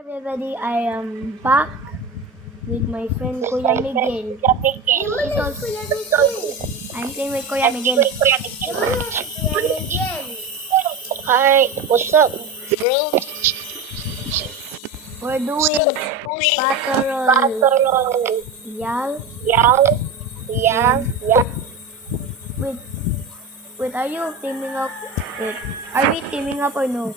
Everybody, I am back with my friend Kuya Miguel. He's also, I'm playing with Kuya Miguel. Hi, what's up, bro? We're doing Battle Patrol. Yal. Yeah. Wait, wait, are you teaming up? Wait, are we teaming up or no?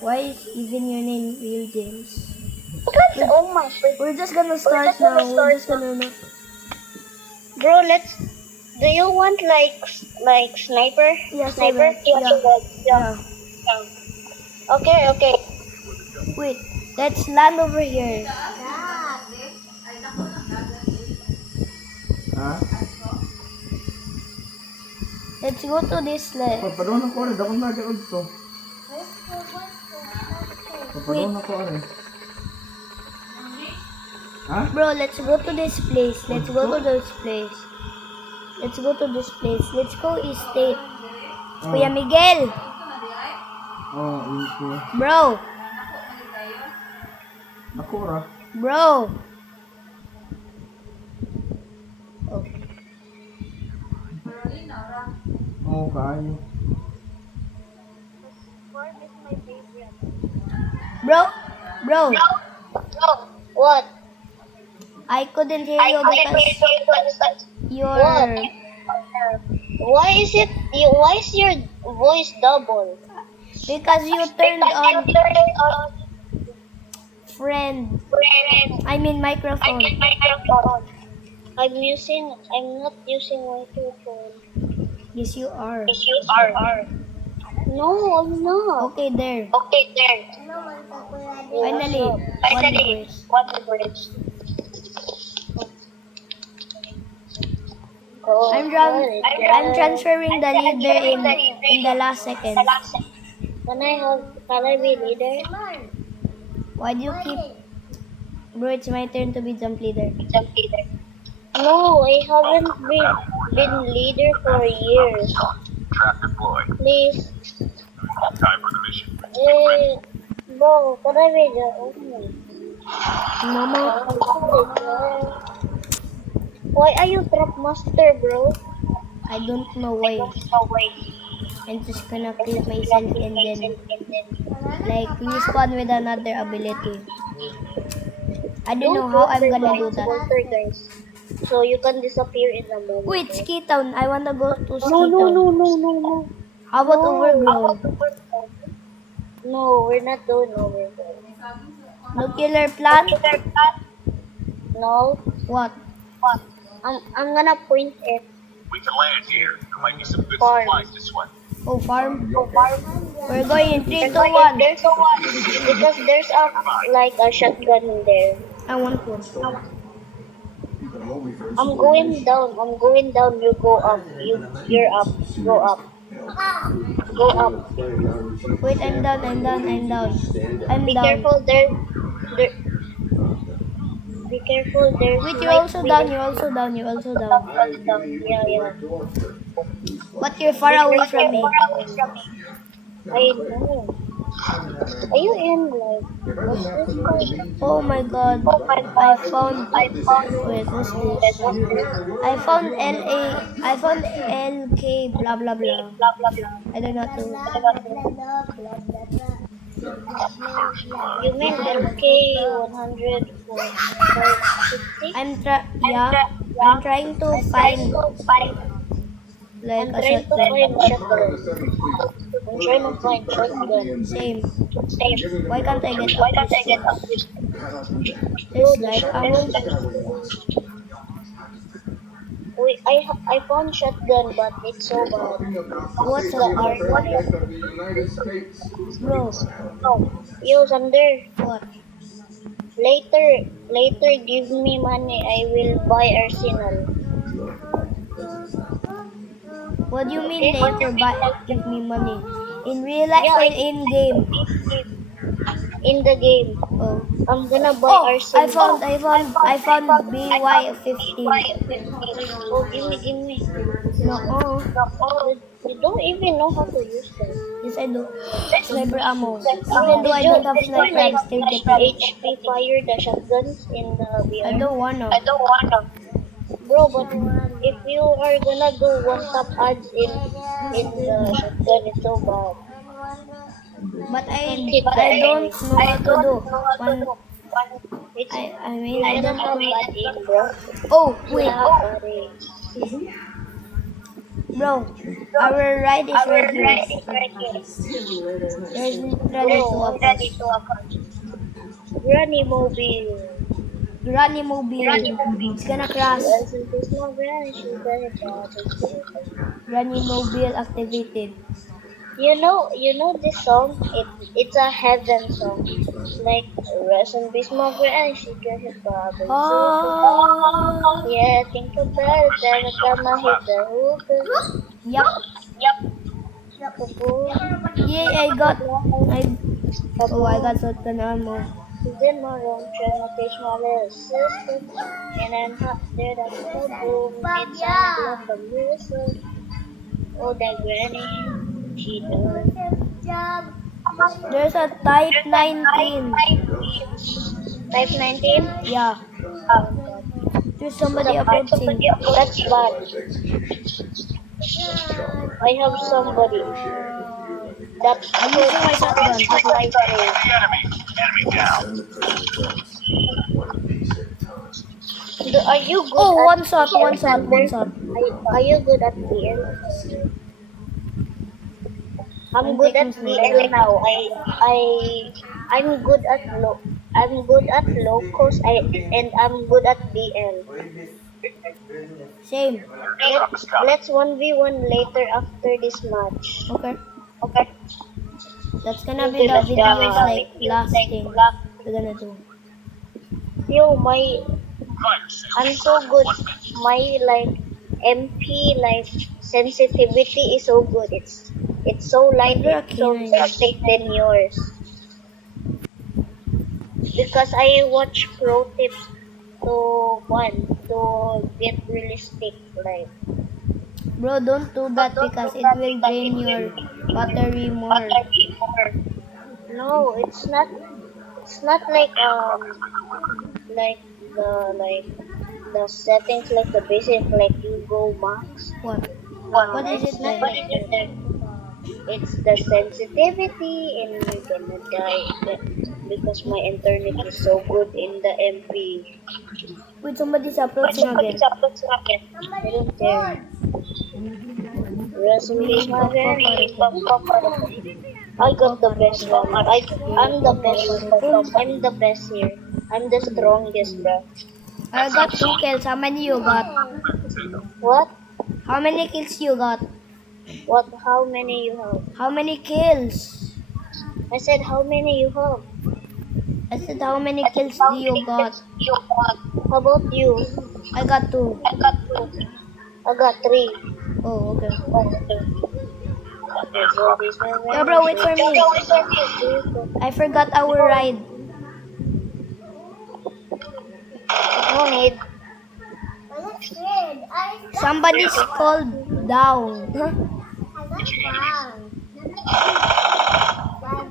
Why is even your name Real James? Oh my freak. We're just gonna start now. We're just gonna. Bro, do you want like sniper? Yeah, Sniper? yeah. Okay. Wait, let's land over here. Ah, Let's go to this left. papadon ako rin. Dakong lagi ito. Papadon ako rin. Ha? Bro, let's go to this place. Let's go to this place. Let's go to this place. Let's go estate. Kuya Miguel! Oh, ito. Bro! Nakura. Bro! Oh. Oo, kaayo. Bro! Bro! What? I couldn't hear you because you're... Why is your voice double? Because you turned on friend. I mean microphone. I'm not using microphone. Yes, you are. No, I'm not. Okay, there. Finally, one voice. I'm transferring the leader in the last second. Can I be leader? Why do you keep... Bro, it's my turn to be jump leader. No, I haven't been leader for years. Trap deployed. Please. Time for the mission. Bro, can I be the Mama, Why are you trap master, bro? I don't know why. I'm just gonna kill myself and then like respawn with another ability. I don't know how I'm gonna do that. Guys. So you can disappear in a moment. Wait, Ski Town. I wanna go to Ski No. Town. How about Overgrown? No, we're not doing overgrown. Nuclear plant? No. What? I'm gonna point it. We can land here. There might be some good Farm. supplies to sweat. Oh, farm? We're going in 3, 2, 1. There's a one because there's a shotgun in there. I want one. I'm going down. You go up. You're up. Go up. Wait, I'm down. I'm Be down. careful there. Be careful there. Wait, you're also down. Yeah. But you're far away from me. I know. Are you in what's this called? Oh my god. I found... Wait, what's this? I found LK blah blah blah. I don't know to... You mean MK 100 for 50? I'm trying to find like a shotgun. I'm trying to find shotgun. Same. Why can't I get up this? It's like Wait, I found shotgun, but it's so bad. What's the up? Bro, Yo, Sander. what? Later, give me money. I will buy Arsenal. What do you mean later? Give me money. In real life or in game? In the game. Oh. I'm gonna buy Arsenal. I found BY15. Oh, give me. No. You don't even know how to use them. Yes, I do. Sniper ammo. Even though I don't have sniper, I'm still getting it. HP fire the shotguns in the I VR. don't wanna. Bro, but if you are gonna do one tap ads in the shotgun, it's so bad. But I Hit the don't enemy. know what to do. One, It's I mean, you're I gonna don't have know. bad aim, bro. Oh, You're wait. gonna have bad aim. Bro, our ride is right here. There's literally two of us. Granny mobile. Granny mobile. It's gonna crash. Listen to small granny, she's gonna die. Granny mobile activated. You know this song? It's a heaven song. Like rest in peace, my granny, she got hit by a Oh. yeah, think about it, every time I hit the hookah. Yup. Kaboom. Yay, I got shotgun ammo. Then my room trying to teach my little sister. And I'm hot there, that's kaboom. It sounded like a whistle. Oh, that granny, she done. There's a Type 19. Type 19? Yeah. There's somebody That's approaching. bad. I have somebody. That's I'm using my shotgun. The enemy down. Are you good Oh, at one shot. Are you good at BL? I'm good at taking BL now. I'm good at low. I'm good at locals. And I'm good at BL. Same. Let's 1v1 later after this match. Okay. Okay. That's gonna be the video's like last thing we're gonna do. Yo, Fire sale I'm so starts in good. 1 minute. My like MP like sensitivity is so good. It's so light, You're a it's so K9. perfect than yours. Because I watch pro tips to get realistic like. Bro, don't do that because it will drain your battery more. No, it's not. It's not like like the settings like the basic like you go max. What? What is it then? It's the sensitivity and you're gonna die because my internet is so good in the MP. Wait, somebody's approaching again. I don't care. Resume my I got the best one. I'm the best one. I'm the best here. I'm the strongest, bro. I got 2 kills. How many you got? What? How many kills you got? What? How many you have? How many kills? I said how many you have. I said how many kills do you got? How about you? I got 2. I got 3. Oh, okay. Yeah, Yeah, bro, wait for me. I forgot our ride. No need. Somebody's called down.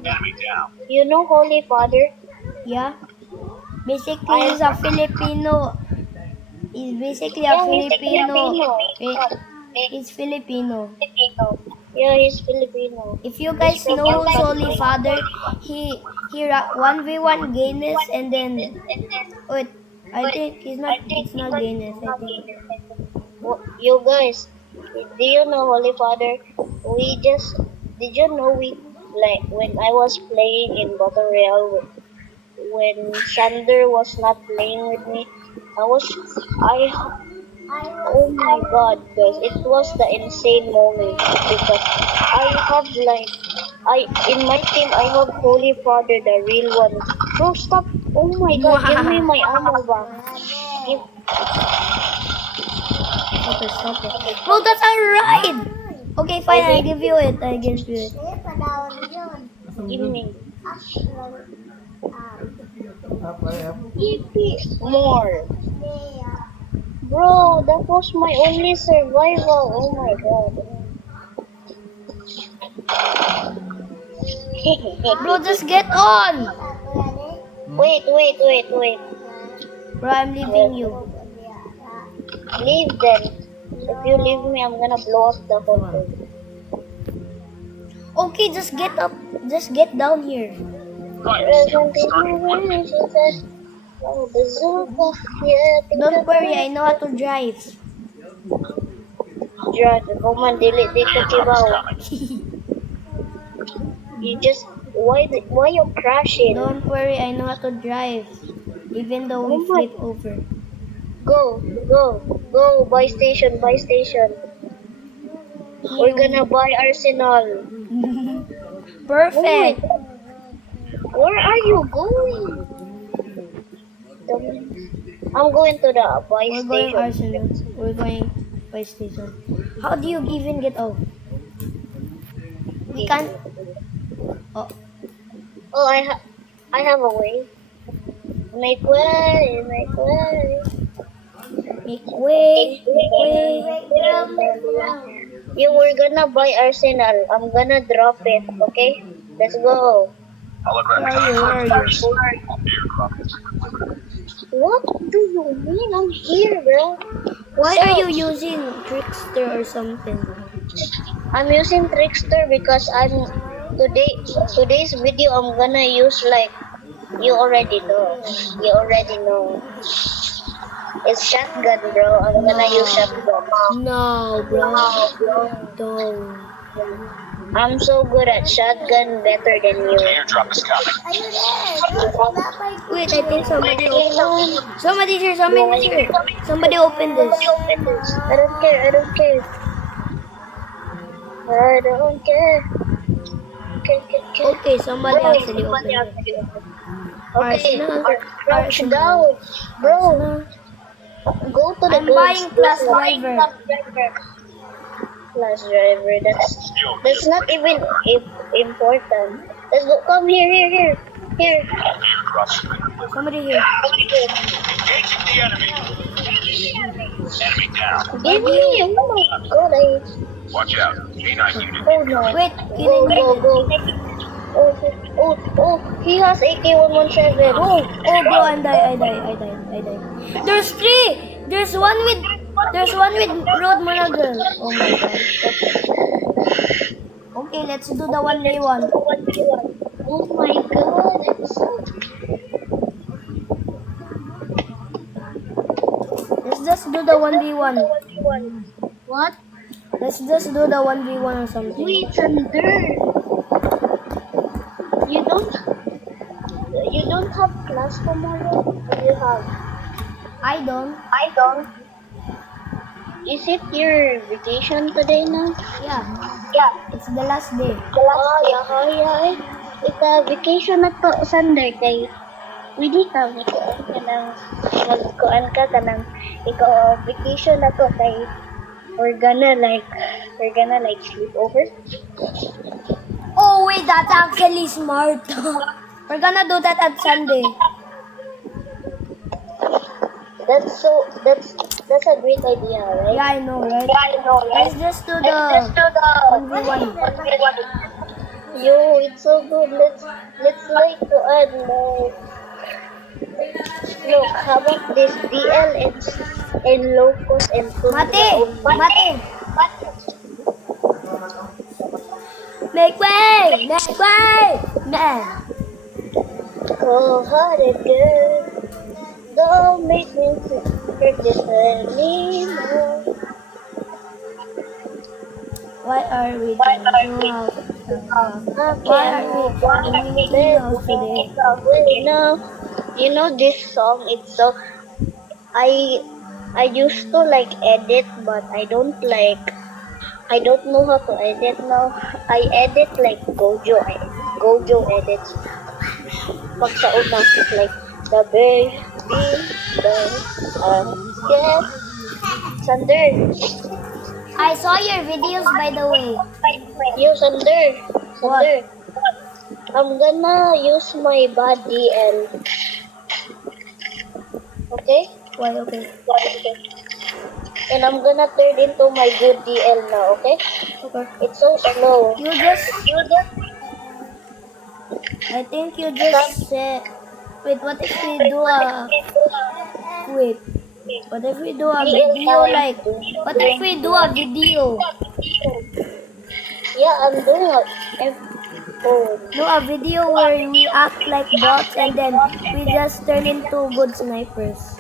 Enemy down. You know Holy Father? Yeah. Basically, he's a Filipino. He's basically a Filipino. He's Filipino. Yeah, he's Filipino. If you guys know Holy Father, he 1v1 Gaines and then wait, I think it's not Gaines, I think. You guys, do you know Holy Father? Did you know we like when I was playing in Battle Royale when Sander was not playing with me, oh my god, guys, it was the insane moment because in my team I have Holy Father, the real one. Bro, stop! Oh my god, give me my ammo back. Okay, stop it. Bro, that's a ride! Okay, fine, I give you it. Give me Apa? more. Bro, that was my only survival. Oh my god. Bro, just get on! Wait. Bro, I'm leaving you. Leave then. If you leave me, I'm gonna blow up the whole thing. Okay, just get up. Just get down here. Fire sale starting 1 minute. Oh, bazooka. Yeah, Don't worry, I know how to drive. Drag, kuman dili di ka Airdrop is kibaw. coming. You just why you crashing? Don't worry, I know how to drive. Even though we Oh my- flip over. Go, buy station. We're gonna buy Arsenal. Perfect. Where are you going? I'm going to the buy We're going station. Arsenal. We're going by station. How do you even get out? We can't. Oh, Oh, I have a way. Make way. make way. Make way. You were gonna buy Arsenal. I'm gonna drop it. Okay, let's go. Hologram Where are you? Where are you? Airdrop is delivered. What do you mean? I'm here, bro. Why are you using Trickster or something? I'm using Trickster because today's video I'm gonna use like you already know. It's shotgun, bro. I'm gonna use shotgun. No, bro. Don't. I'm so good at shotgun, better than you. Airdrop is coming. Wait, I think somebody's here. Somebody's here. Somebody open this. I don't care. Okay, somebody actually opened it. Okay, Arsenal. crouch Arsenal. down, bro. Go to the I'm buying Plus Driver. Plus driver. That's not even important. Let's go. Come here. Airdrop has been delivered. Somebody here. Engaging the enemy. Enemy down. Give me. Oh my god. Watch out. K9 unit. Oh no. Wait, Go. Oh. He has AK-117. Oh, bro, I died. There's three. There's one with Road Manager. Oh my god. Okay, let's do the 1v1. Oh my god. Let's just do the 1v1. What? Let's just do the 1v1 or something. Wait, Thunder. You don't have class tomorrow? Or you have? I don't. Is it your vacation today now? Yeah, it's the last day. Yeah. It's a vacation na to Sunday kay pwede ka magkuan ka kanang ikaw vacation na to kay we're gonna like sleep over. Oh wait, that's actually smart. We're gonna do that at Sunday. That's a great idea, right? Yeah, I know, right? Let's just do the 1v1. Yo, it's so good. Let's like to add look, how about this DL and Locust and Mate! Make way! Man! Cold-hearted girl, don't make me hurt this anymore. Why are we doing today? You know this song, it's so I used to like edit, but I don't know how to edit now. I edit like Gojo edits. Pag sa una, like the baby, yes. Sander, I saw your videos, by the way. Sander, What? I'm gonna use my bad DL. Okay? Why, okay. And I'm gonna turn into my good DL now, okay? Okay. It's so slow. You just, You just I think you just said, wait, what if we do a, wait, what if we do a video like, what if we do a video? Yeah, I'm doing it. Oh, Do a video where we act like bots and then we just turn into good snipers.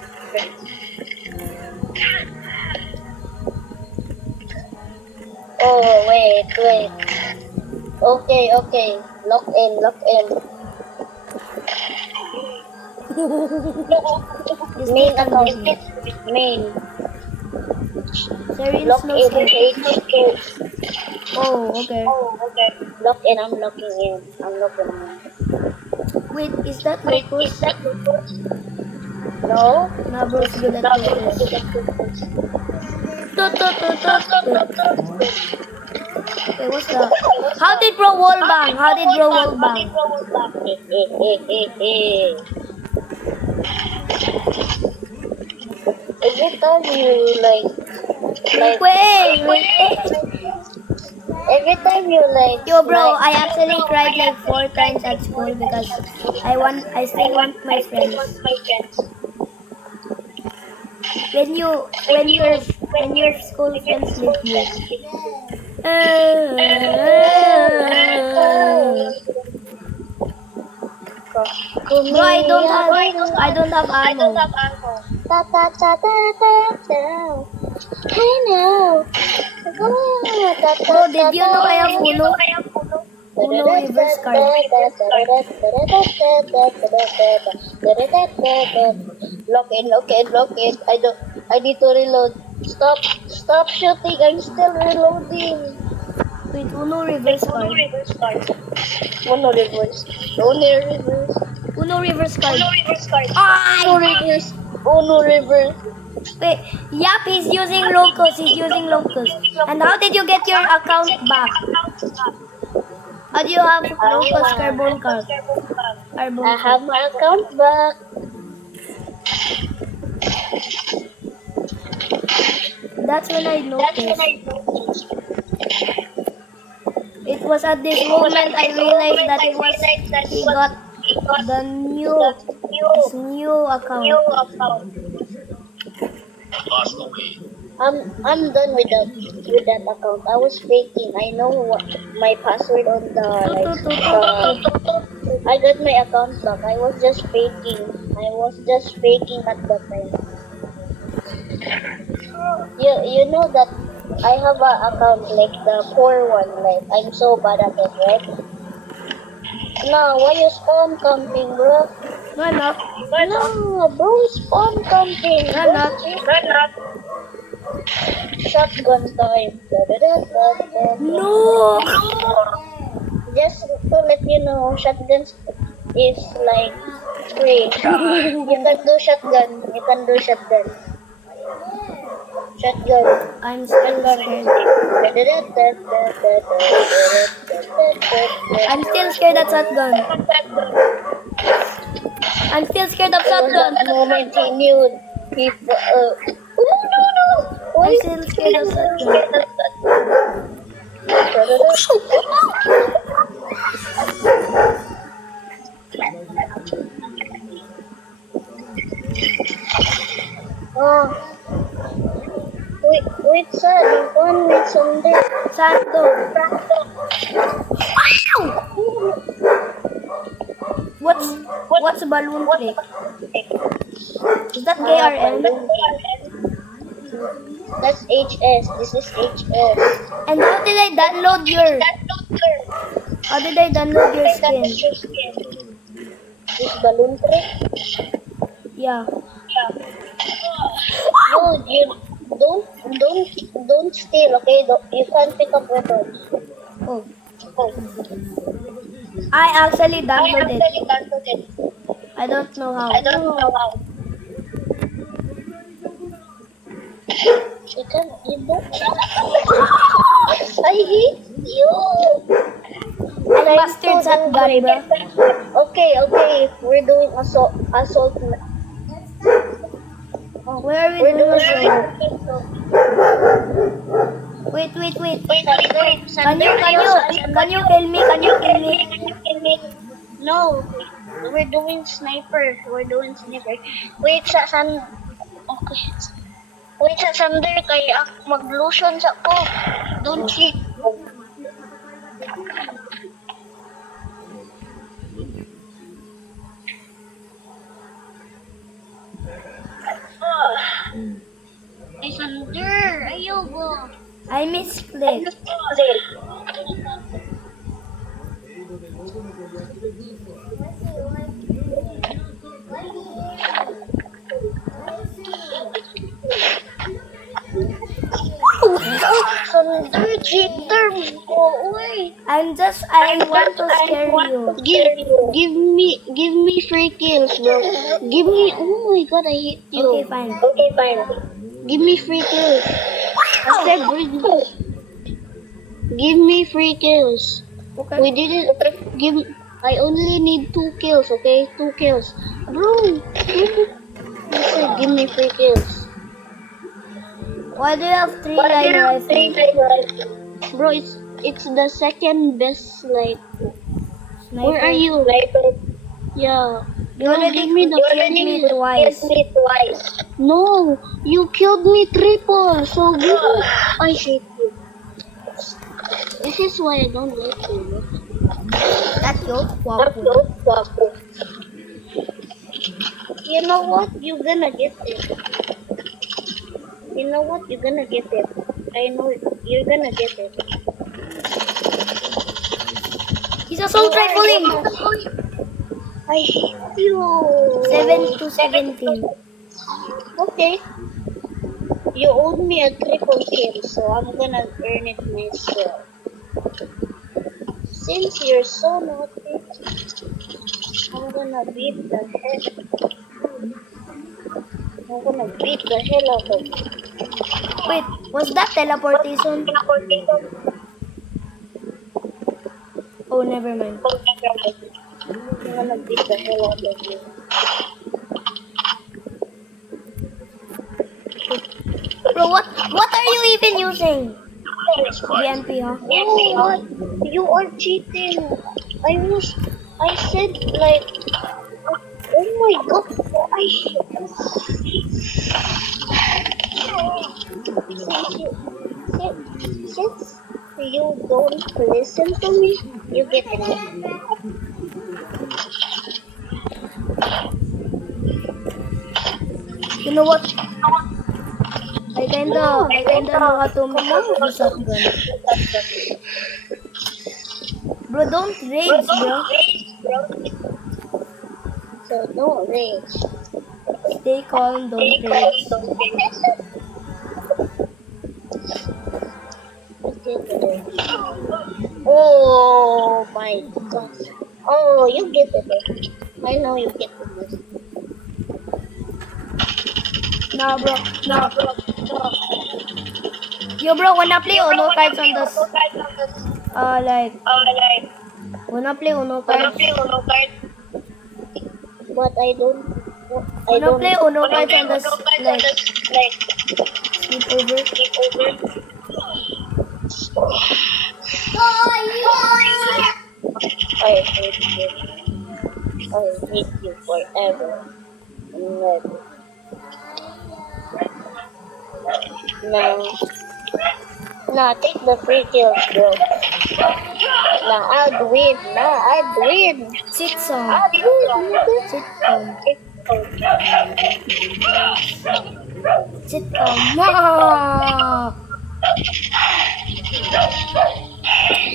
oh, wait. Okay. Lock in. Just Main click on account. video. Main. Seren's Lock no in. skin. H2. Oh, okay. Lock in. I'm locking in. Wait, is that Locus? No? Nah, bro's good at Locus. Wait, what's that? How did bro wall bang? Every time you Wait. every time you Yo, bro, I actually cried like 4 times at school because I still want my friends. When your school friends leave you. Bro, I don't have ammo. Ta ta ta ta ta ta. I know. Bro, did you know I have Uno reverse card? Lock in. I need to reload. Stop shooting. I'm still reloading. Wait, Uno reverse card. Uno reverse. Uno reverse card. Uno reverse. Wait, yep, he's using Locus. And how did you get your account back? How do you have Locus Carbon card? I have my account back. That's when I noticed. It was at this moment I realized that he got the his new account. Lost the lead. I'm done with that account. I was faking. I know what my password on the I got my account back. I was just faking at that time. You know that I have an account like the poor one. Like I'm so bad at it, right? No, why you spawn camping, bro? No, I'm not. No, bro, spawn camping. I'm not. Shotgun time. No! Just to let you know, shotguns is like free. You can do shotgun. I'm still scared. I'm still scared of shotgun. I'm still scared of shotgun. That moment he knew he no. I'm still scared of shotgun. Wait, sir, one with someday. Santo. What's a balloon trick? Is that KRM? That's HS. This is HS. And how did I download your skin? This balloon trick? Yeah. No, you don't steal, okay? You can't pick up weapons. Oh. I actually downloaded it. I don't know how. You don't. I hate you. I mastered shotgun, bro. Okay. We're doing assault. Where are we doing assault? Wait. Sander, Can you kill me? Can you kill me? No, we're doing sniper. Wait sa san... Okay. Wait sa Sander, kay mag-lotion sa ko. Don't cheat. Ay, Sander, ayaw go. I misclicked. Sander, cheater. Go away. I want to scare you. Give me free kills, bro. Give me, oh my god, I hate you. Okay, fine. Give me free kills. I said, give me free kills. Okay. We didn't give. I only need 2 kills, okay? 2 kills, bro. I said, give me free kills, Why do you have 3 line rifles? bro. It's the second best. Like, Sniper. where are you? Yeah. You already give me the killed me twice. No, you killed me triple. So give me. I hate you. This is why I don't like you. That's your wapo. You know what? You're gonna get it. You know what? You're gonna get it. I know it. You're gonna get it. He's assault rifling. I hate you. 7 to 17. Okay. You owed me a triple kill, so I'm gonna earn it myself. Since you're so naughty, I'm gonna beat the hell out of you. Wait, was that teleportation? Oh, never mind. I'm gonna beat the hell out of you. Bro, what are you even using? BMP, huh? Oh, what? You are cheating. I said like, oh my god, since you don't listen to me, you get it. You know what? I kinda know how to move the shotgun. Bro, don't rage, bro. So don't rage. Stay calm, don't rage. Oh my god. Oh, you get it. I know you get it. Nah, bro. Yo, bro, wanna play Uno cards on this? Wanna play Uno cards? But I don't. Wanna play Uno cards on this? Sleepover? I hate you forever. Never. Nah, take the free kills, bro. Nah, I'd win. Sitcom. I'd win. Sitcom. Ah!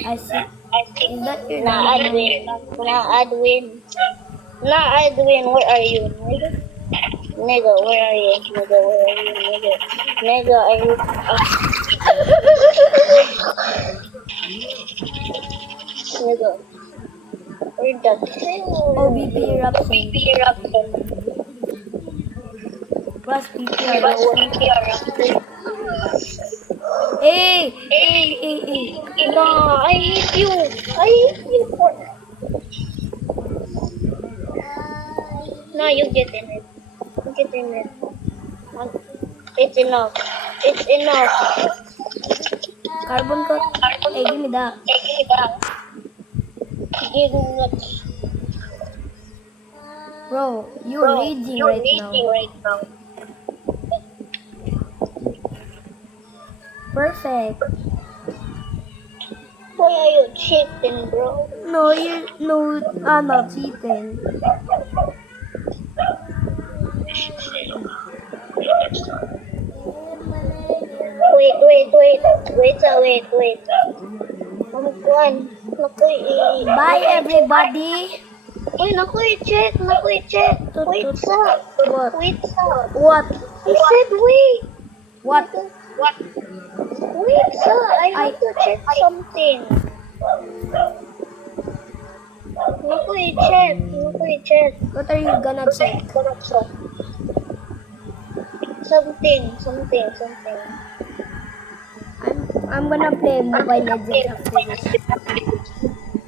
I see. Is that your Nah, I'd win. Where are you, nigga? Nigga, where are you? Nigga, are you? Nigga, where the hell? OBP eruption. Plus PP eruption. Hey! Nah, I hate you for. Nah, you get in it. It's enough. Carbon cut. Hey, give me that. Give me that. Bro, you're Bro, raging you're right raging now. right now. Perfect. Why are you cheating, bro? No, I'm not cheating. Mission failed. Next time. Wait. Nakuan. Bye, everybody. Uy, check. Tut, Wait, tut. sa. What? Wait, sa. What? I said wait. What? Wait, sir. I have to check something. Naku, i-check. What are you gonna check? Something. I'm gonna play Mobile Legends after this.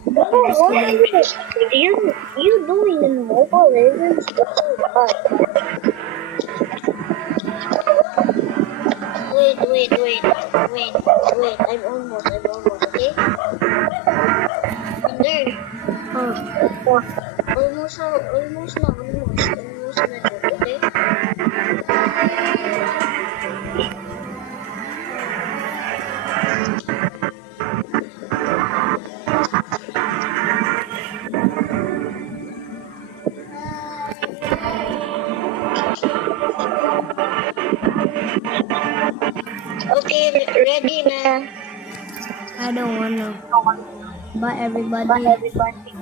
What are you doing in Mobile Legends? That's so bad. Wait. I'm almost, okay? And there. Oh, Almost na, okay? Okay, ready na. I don't wanna. Bye, everybody. Bye, everybody.